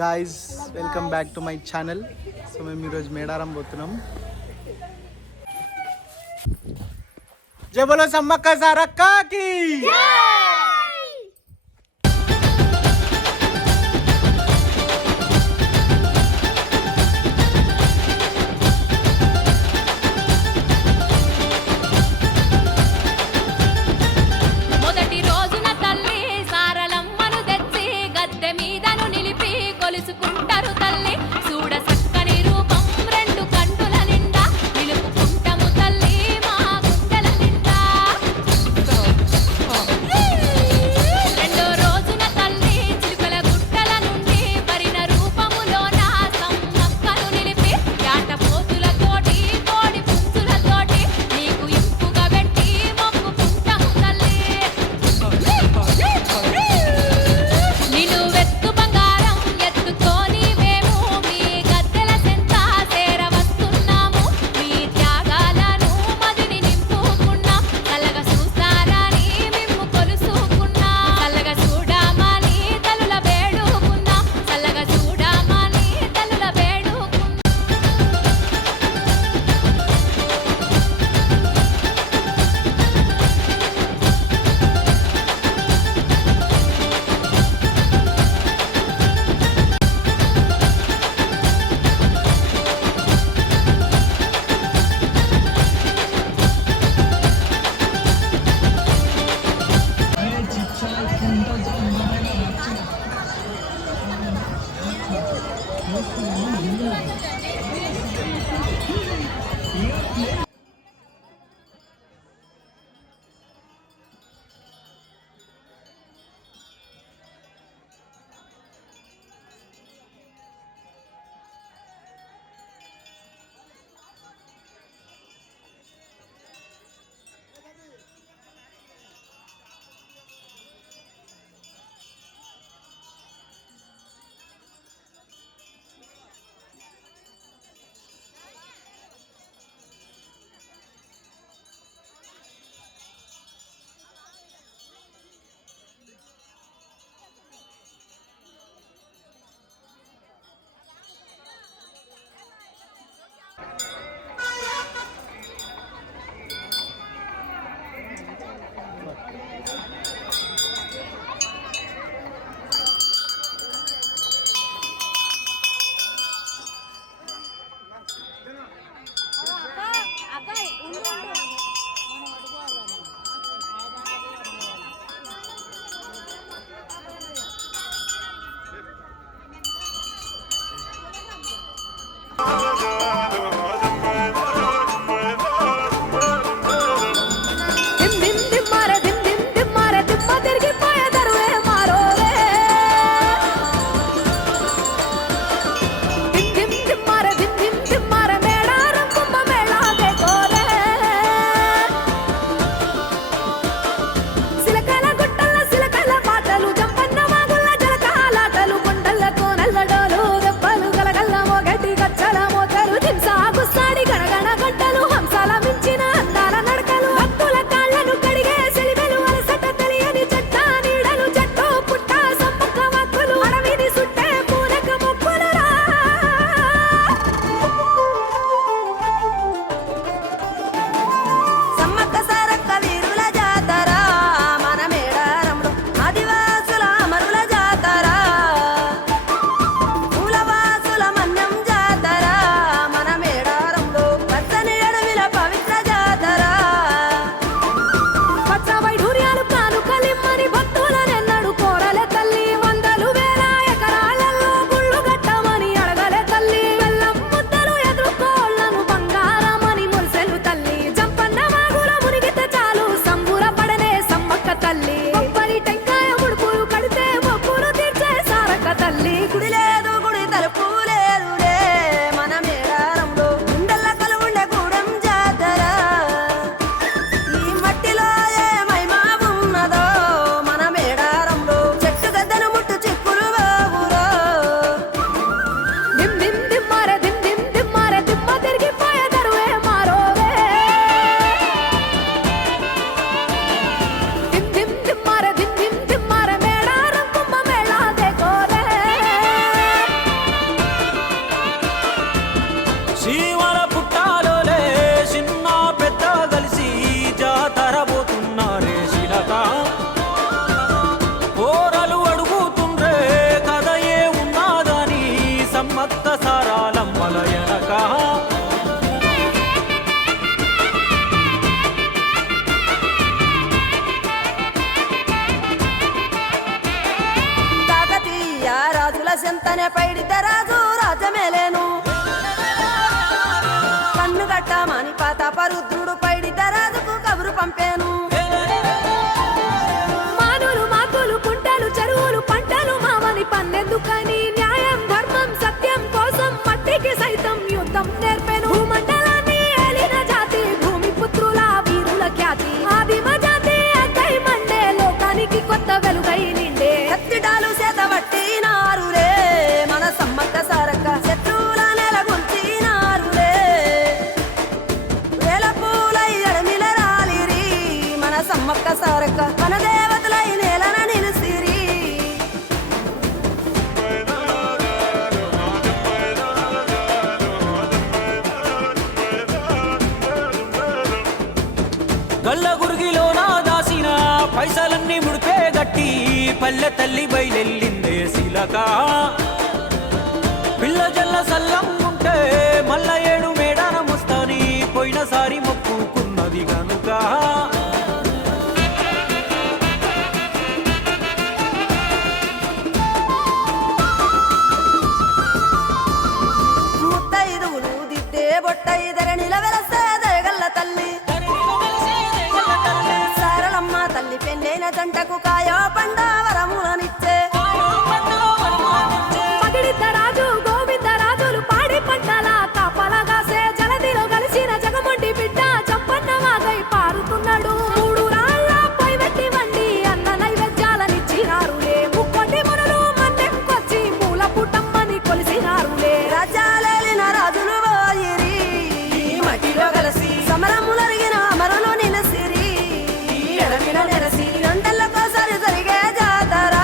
Guys welcome back to my channel. So మేము ఈరోజు మేడారం పోతున్నాం. జై బోలో సమ్మక్క సారక్కకి. తరబోతున్నారే శిలక ఓరలు అడుగుతుండ్రే కథ ఏ ఉన్నాదని సమ్మత్త సారాలమ్మల ఎనక రాజుల సెంతనే పైడితే రాజు రాజమేలేను కన్ను గట్టమని పాతాపరుద్రుడు పైడితే రాజుకు కబురు పంపేను మానులు మాకులు కుంటలు చెరువులు పంటలు మావని పన్నెందుకని న్యాయం ధర్మం సత్యం కోసం మట్టికి సైతం యుద్ధం నేర్పెను భూమండలాన్ని ఏలిన జాతి భూమి పుత్రుల వీరుల ఖ్యాతి ఆదిమ జాతి అక్కై మండే లోకానికి కొత్త వెలుగై నిండే కత్తిడాలు చేతబట్టినారులే మన సమ్మక్క సారక్క శత్రువుల నెలగొల్చినారులే వేల పూలై అడమిల రాలిరి మన సమ్మక్క సారక్క మన దేవతలై నేలన నిలిసిరి గల్ల గురిగిలోన దాసిన పైసలన్నీ ముడిపే గట్టి పల్లె తల్లి బయలెల్లిందే శిలక పిల్ల జల్ల సల్లం ఉంటే మల్ల ఏడు మేడాన ముస్తాని పోయినసారి మొక్కుకున్నది గనుక ముత్తైదువులు దిద్దే బొట్టైదర నిలవెలసే దయగల్ల తల్లి సారలమ్మ తల్లి పెళ్ళైన జంటకు కాయో పండ వరములనిచ్చే పగిడిత రాజు గోవింద రాజులు పాడి పంటల కాపలగాసే జలదిలో కలిసిన జగమొండి బిడ్డ చంపన్న వాగై పారుతున్నాడు మూడు రాళ్ళ పై వెట్టి వండి అన్న నైవేద్యాలనిచ్చినారులే ముక్కొండి మునులు మన్నెంకొచ్చి మూల పుట్టమ్మని కొలిసినారులే రాజ్యాలేలిన రాజులు పోయిరి మట్టిలో కలిసి సమరములరిగిన అమరులు నిలసిరి ఎడమిల నెరసి రెండెళ్ళకోసారి జరిగే జాతర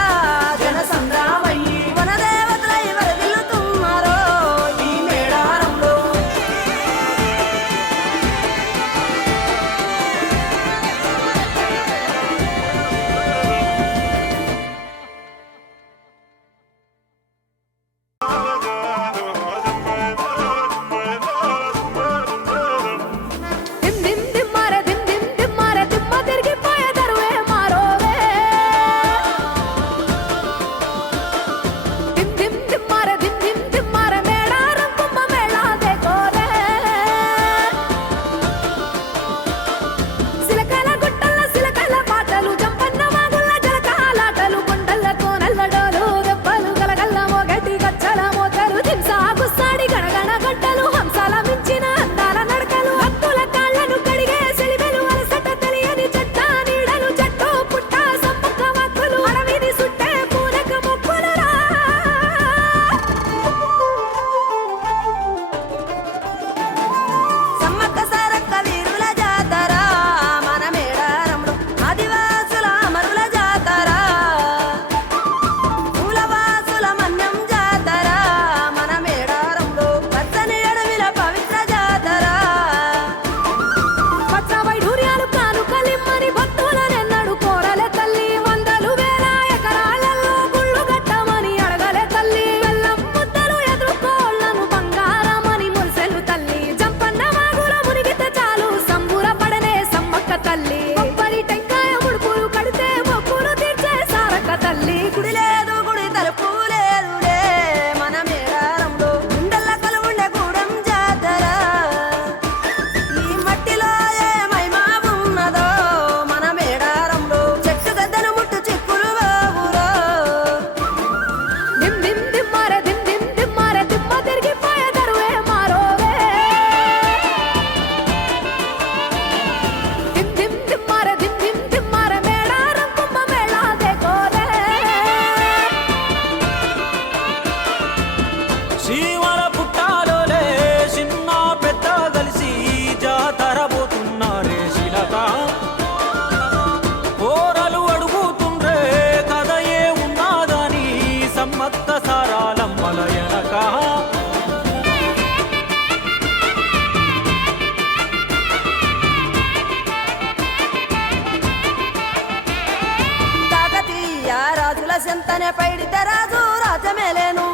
చెంతనే పైడితే రాజు రాజమేలేను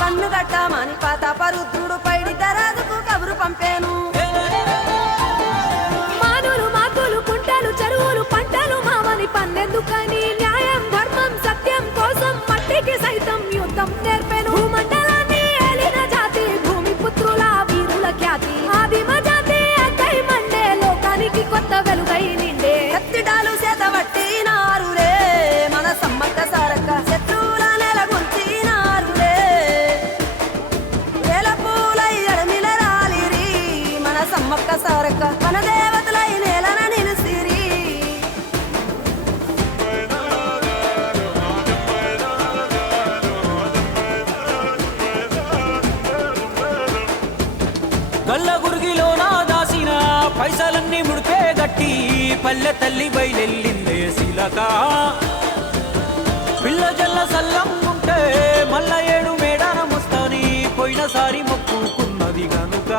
కన్ను గట్టమని పాతాపరుద్రుడు పైడితే రాజుకు కబురు పంపేను మానులు మాకులు కుంటలు చెరువులు పంటలు మామని పన్నెందుకని న్యాయం ధర్మం సత్యం కోసం మట్టికి సైతం యుద్ధం నేర్పెను భూమండలాన్ని ఏలిన జాతి భూమి పుత్రుల వీరుల ఖ్యాతి ఆదిమ జాతి అక్కై మండే లోకానికి కొత్త వెలుగై నిండే కత్తిడాలు చేతబట్టినారులే మన సమ్మక్క సారక్క శత్రువుల నెలగొల్చినారులే వేల పూలై అడమిల రాలిరి మన సమ్మక్క సారక్క మన దేవతలై నేలన నిలిసిరి గల్ల గురిగిలో నా దాసిన పైసలన్నీ ముడిపే గట్టి పల్లె తల్లి బయలెల్లిందే శిలక పిల్ల జల్ల సల్లం ఉంటే మల్ల ఏడు మేడాన ముస్తాని పోయినసారి మొక్కుకున్నది గనుక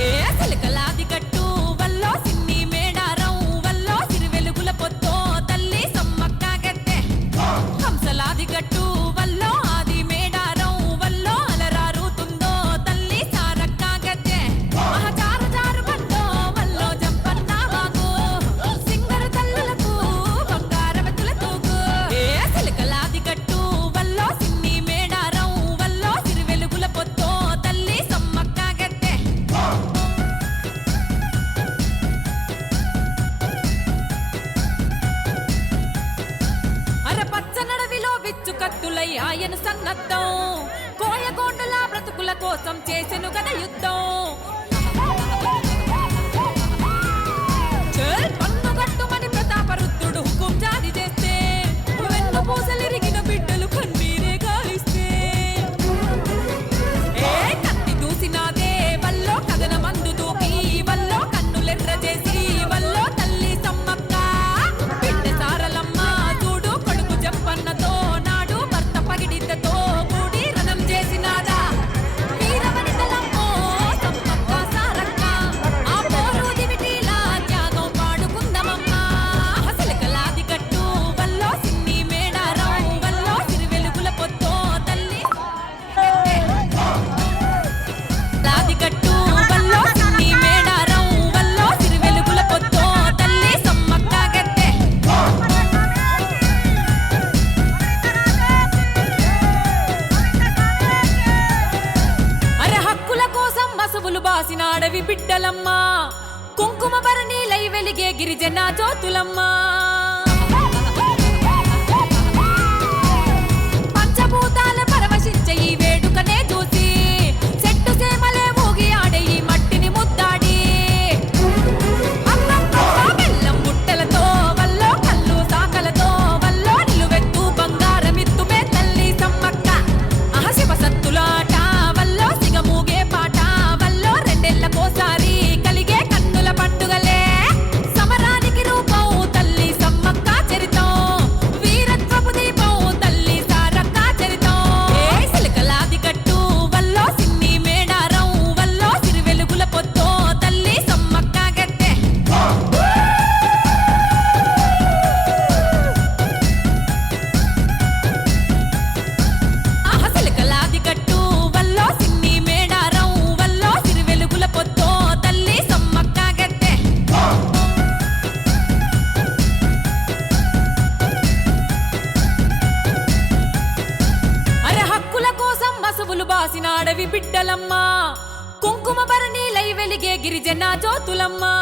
ఏ సిలకలాది కట్టు వల్లో సిన్ని మేడారం వల్లో సిరి వెలుగుల పొత్తో తల్లి సమ్మక్క గద్దె హంసలాది కట్టు వల్లో ఆది మేడారం వల్లో అలరారుతుందో తల్లి సారక్క గద్దె మహచారు జారు బండో వల్లో జంపన్న వాగు సింగరు తల్లులకు బంగారవతుల తూగు ఏ సిలకలాది కట్టు వల్లో సిన్ని మేడారం వల్లో సిరి వెలుగుల పొత్తో తల్లి సమ్మక్క గద్దె అర పచ్చనడవిలో విచ్చు కత్తులై ఆయన సన్నద్ధం కోయగోండుల బ్రతుకుల కోసం చేసెను గద యుద్ధం చల్ పన్నుగట్టుమని ప్రతాపరుద్రుడు హుకుం జారీ చేస్తే వెన్ను పూసలిరిగిన బిడ్డలు కన్నీరే గాలిస్తే ఏ కత్తి దూసినాదే వల్లో కథన మందు దూకి వల్లో కన్నులెర్ర చేసి వల్లో తల్లి సమ్మక్క బిడ్డ సారలమ్మ చూడు కొడుకు జంపన్నతో నాడు భర్త పగిడిద్దతో కూడి రణం చేసినాదా వీరవనితలమ్మో సమ్మక్క సారక్క ఆ పోరు దివిటీలా త్యాగం పాడుకుందమమ్మా హసలకలాది కట్టు వల్లో సిన్ని మేడారం వల్లో సిరి వెలుగుల పొత్తో తల్లి లాది కట్టు వల్లో సిన్ని మేడారం వల్లో సిరి వెలుగుల పొత్తో తల్లి సమ్మక్క గద్దె అరే హక్కుల కోసం మసవులు బాసిన అడవి బిడ్డలమ్మా కుంకుమ భరణీలై వెలిగే గిరిజన జ్యోతులమ్మా పంచభూతాల పరవశించే ఈ వేడుకనే చూసి చెట్టు సేమలే ఊగి ఆడే ఈ మట్టిని ముద్దాడి అమ్మమ్మ బెల్లం బుట్టెలతో వల్లో కళ్ళు సాకలతో వల్లో నిలువెత్తు బంగారమిత్తుమే తల్లి సమ్మక్క శివ సత్తులాట వల్లో సిగమూగే పాట వల్లో రెండేళ్లకోసారి కలిగే కన్నుల పండుగలే సమరానికి రూపం తల్లి సమ్మక్క చరితం వీరత్వపు దీపం తల్లి సారక్క చరితం ఏ సిలకలాది కట్టు వల్లో సిన్ని మేడారం వల్లో సిరి వెలుగుల పొత్తో తల్లి సమ్మక్క గద్దె సిలకలాది కట్టు వల్లో సిన్ని మేడారం వల్లో సిరి వెలుగుల పొత్తో తల్లి సమ్మక్క గద్దె అరే హక్కుల కోసం మసవులు బాసిన అడవి బిడ్డలమ్మా కుంకుమ భరణీలై వెలిగే గిరిజన జ్యోతులమ్మా